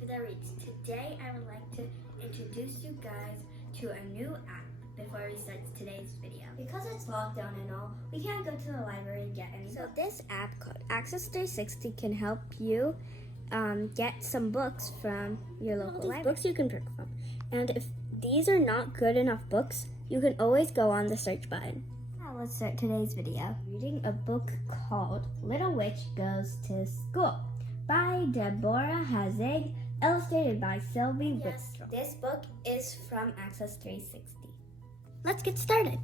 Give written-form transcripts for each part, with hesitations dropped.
Fida. Today I would like to introduce you guys to a new app before we start today's video. Because it's lockdown and all, we can't go to the library and get any books. This app called Access 360 can help you get some books from your local library. Books you can pick from. And if these are not good enough books, you can always go on the search button. Now let's start today's video. Reading a book called Little Witch Goes to School by Deborah Hazig, illustrated by Sylvie Wickstrom. This book is from Access 360. Let's get started.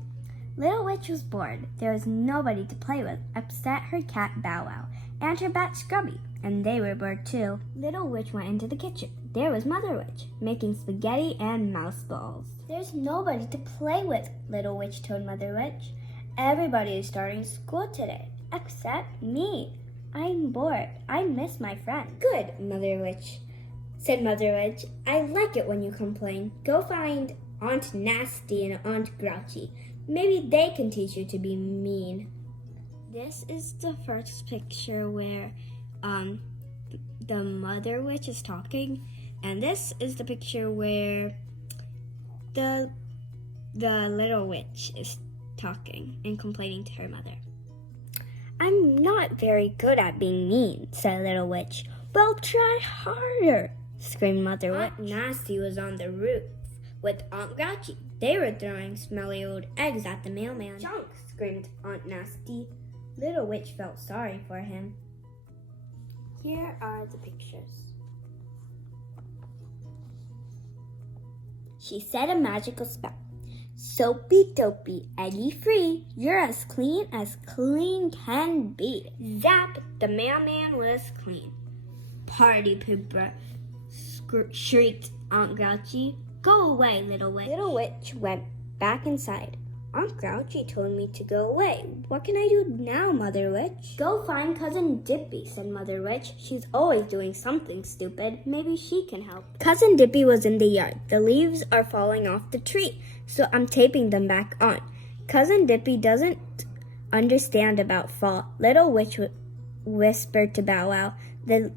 Little Witch was bored. There was nobody to play with except her cat Bow Wow and her bat Scrubby, and they were bored too. Little Witch went into the kitchen. There was Mother Witch, making spaghetti and mouse balls. There's nobody to play with, Little Witch told Mother Witch. Everybody is starting school today, except me. I'm bored. I miss my friend. Good, said Mother Witch. I like it when you complain. Go find Aunt Nasty and Aunt Grouchy. Maybe they can teach you to be mean. This is the first picture where the Mother Witch is talking, and this is the picture where the Little Witch is talking and complaining to her mother. I'm not very good at being mean, said Little Witch. Well, try harder, screamed Mother Witch. Aunt Nasty was on the roof with Aunt Grouchy. They were throwing smelly old eggs at the mailman. Junk, screamed Aunt Nasty. Little Witch felt sorry for him. Here are the pictures. She said a magical spell. Soapy dopey, eggy free, you're as clean can be. Zap, the mailman was clean. Party pooper, shrieked Aunt Grouchy. Go away, Little Witch. Little Witch went back inside. Aunt Grouchy told me to go away. What can I do now, Mother Witch? Go find Cousin Dippy, said Mother Witch. She's always doing something stupid. Maybe she can help. Cousin Dippy was in the yard. The leaves are falling off the tree, so I'm taping them back on. Cousin Dippy doesn't understand about fall. Little Witch whispered to Bow Wow. The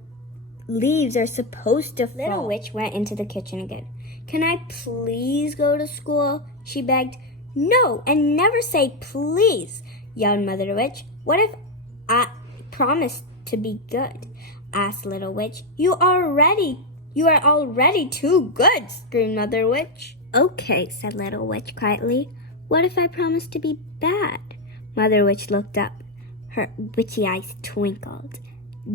leaves are supposed to fall. Little Witch went into the kitchen again. Can I please go to school? She begged. No, and never say please, yelled Mother Witch. What if I promise to be good? Asked Little Witch. You are already too good, screamed Mother Witch. Okay, said Little Witch quietly. What if I promise to be bad? Mother Witch looked up. Her witchy eyes twinkled.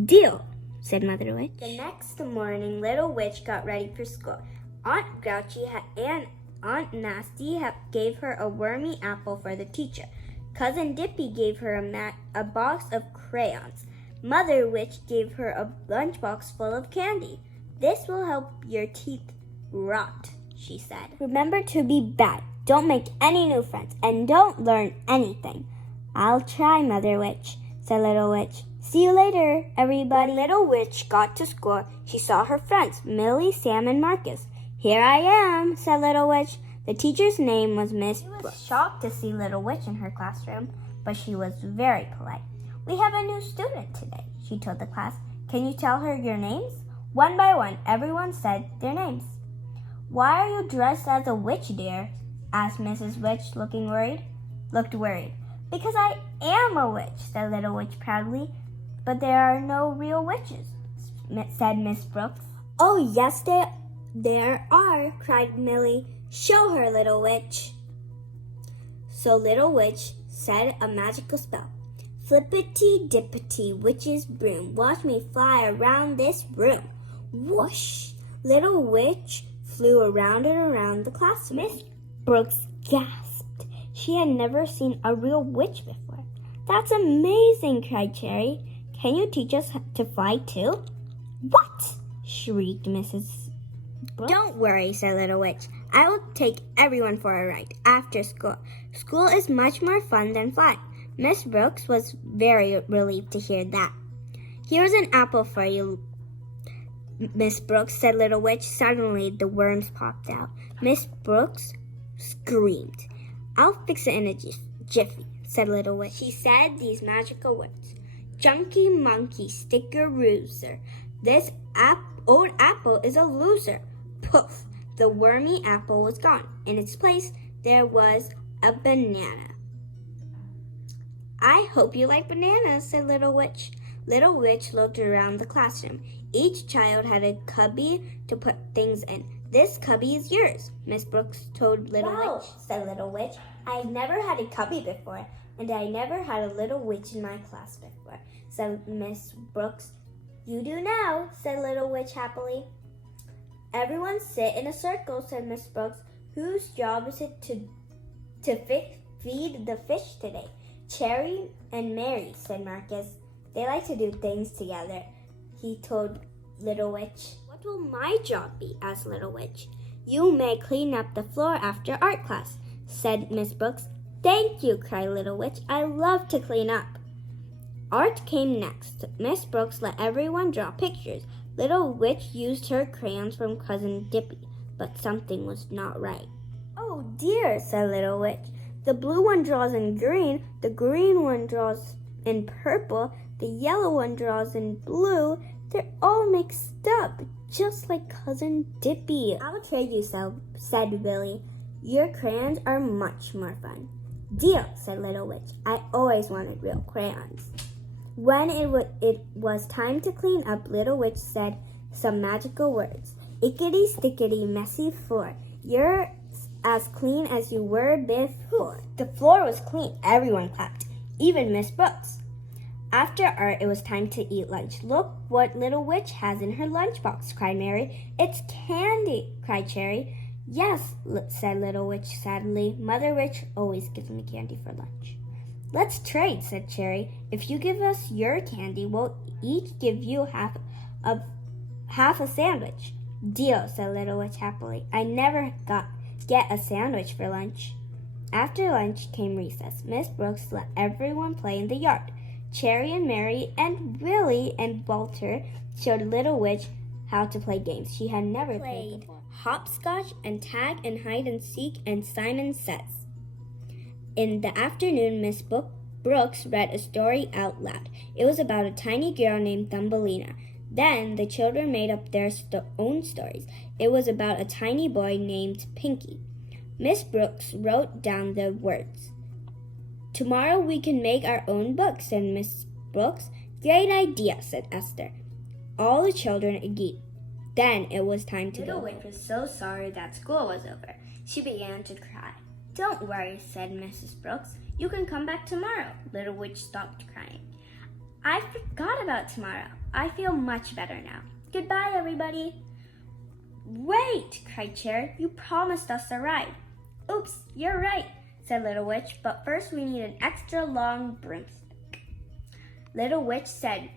Deal, said Mother Witch. The next morning, Little Witch got ready for school. Aunt Grouchy and Aunt Nasty gave her a wormy apple for the teacher. Cousin Dippy gave her a box of crayons. Mother Witch gave her a lunchbox full of candy. This will help your teeth rot, she said. Remember to be bad. Don't make any new friends, and don't learn anything. I'll try, Mother Witch, said Little Witch. See you later, everybody. When Little Witch got to school, she saw her friends, Millie, Sam, and Marcus. Here I am, said Little Witch. The teacher's name was Miss Brooks. She was shocked to see Little Witch in her classroom, but she was very polite. We have a new student today, she told the class. Can you tell her your names? One by one, everyone said their names. Why are you dressed as a witch, dear? Asked Mrs. Witch, looked worried. Because I am a witch, said Little Witch proudly. But there are no real witches, said Miss Brooks. Oh, yes, there are, cried Millie. Show her, Little Witch. So Little Witch said a magical spell. Flippity-dippity witch's broom, watch me fly around this room. Whoosh! Little Witch flew around and around the classroom. Miss Brooks gasped. She had never seen a real witch before. That's amazing, cried Cherry. Can you teach us to fly too? What? Shrieked Mrs. Brooks. Don't worry, said Little Witch. I will take everyone for a ride after school. School is much more fun than flying. Miss Brooks was very relieved to hear that. Here's an apple for you, Miss Brooks, said Little Witch. Suddenly, the worms popped out. Miss Brooks screamed. I'll fix it in a jiffy, said Little Witch. She said these magical words. Junky monkey sticker rooster. This old apple is a loser. Poof! The wormy apple was gone. In its place, there was a banana. I hope you like bananas, said Little Witch. Little Witch looked around the classroom. Each child had a cubby to put things in. This cubby is yours, Miss Brooks told Little Witch. Said Little Witch. I've never had a cubby before, and I never had a little witch in my class before, said Miss Brooks. You do now, said Little Witch happily. Everyone sit in a circle, said Miss Brooks. Whose job is it to feed the fish today? Cherry and Mary, said Marcus. They like to do things together, he told Little Witch. What will my job be? Asked Little Witch. You may clean up the floor after art class, said Miss Brooks. Thank you, cried Little Witch. I love to clean up. Art came next. Miss Brooks let everyone draw pictures. Little Witch used her crayons from Cousin Dippy, but something was not right. Oh dear, said Little Witch. The blue one draws in green, the green one draws in purple, the yellow one draws in blue. They're all mixed up, just like Cousin Dippy. I'll trade you some, said Billy. Your crayons are much more fun. Deal, said Little Witch. I always wanted real crayons. When it was time to clean up, Little Witch said some magical words. Ickety stickety messy floor. You're as clean as you were before. The floor was clean. Everyone clapped, even Miss Brooks. After art, it was time to eat lunch. Look what Little Witch has in her lunchbox, cried Mary. It's candy, cried Cherry. Yes, said Little Witch sadly. Mother Witch always gives me candy for lunch. Let's trade, said Cherry. If you give us your candy, we'll each give you half a sandwich. Deal, said Little Witch happily. I never get a sandwich for lunch. After lunch came recess. Miss Brooks let everyone play in the yard. Cherry and Mary and Willie and Walter showed Little Witch how to play games she had never played before. Hopscotch and tag and hide and seek and Simon Says. In the afternoon, Miss Brooks read a story out loud. It was about a tiny girl named Thumbelina. Then the children made up their own stories. It was about a tiny boy named Pinky. Miss Brooks wrote down the words. Tomorrow we can make our own book, said Miss Brooks. Great idea, said Esther. All the children agreed. Then it was time to go. Little Witch was so sorry that school was over. She began to cry. Don't worry, said Mrs. Brooks. You can come back tomorrow. Little Witch stopped crying. I forgot about tomorrow. I feel much better now. Goodbye, everybody. Wait, cried Cherry. You promised us a ride. Oops, you're right, said Little Witch, but first we need an extra long broomstick. Little Witch said,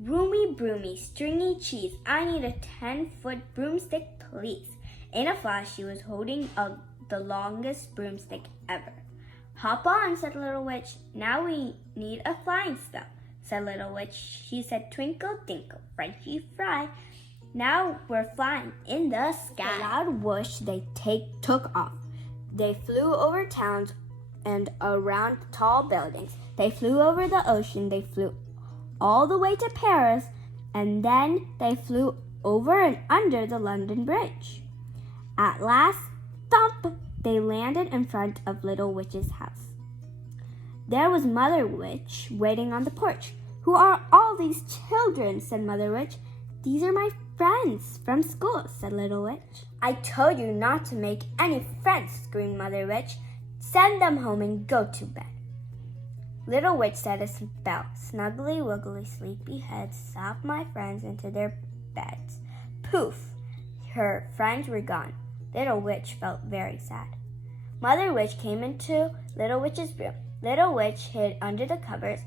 Roomy, broomy, stringy cheese, I need a 10-foot broomstick, please. In a flash, she was holding the longest broomstick ever. Hop on, said Little Witch. Now we need a flying spell, said Little Witch. She said, twinkle, tinkle, Frenchy fry. Now we're flying in the sky. With a loud whoosh, they took off. They flew over towns and around tall buildings. They flew over the ocean. They flew all the way to Paris, and then they flew over and under the London Bridge. At last, thump, they landed in front of Little Witch's house. There was Mother Witch waiting on the porch. Who are all these children? Said Mother Witch. These are my friends from school, said Little Witch. I told you not to make any friends, screamed Mother Witch. Send them home and go to bed. Little Witch said a spell. Snuggly, wiggly, sleepy heads sobbed my friends into their beds. Poof! Her friends were gone. Little Witch felt very sad. Mother Witch came into Little Witch's room. Little Witch hid under the covers.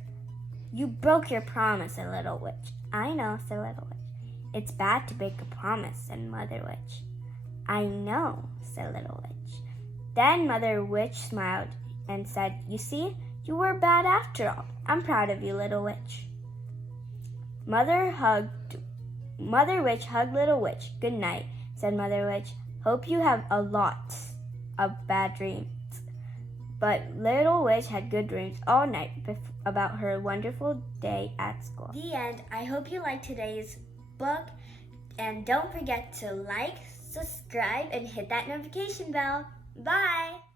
You broke your promise, said Little Witch. I know, said Little Witch. It's bad to break a promise, said Mother Witch. I know, said Little Witch. Then Mother Witch smiled and said, You see, you were bad after all. I'm proud of you, Little Witch. Mother Witch hugged Little Witch. Good night, said Mother Witch. Hope you have a lot of bad dreams. But Little Witch had good dreams all night about her wonderful day at school. The end. I hope you liked today's book. And don't forget to like, subscribe, and hit that notification bell. Bye!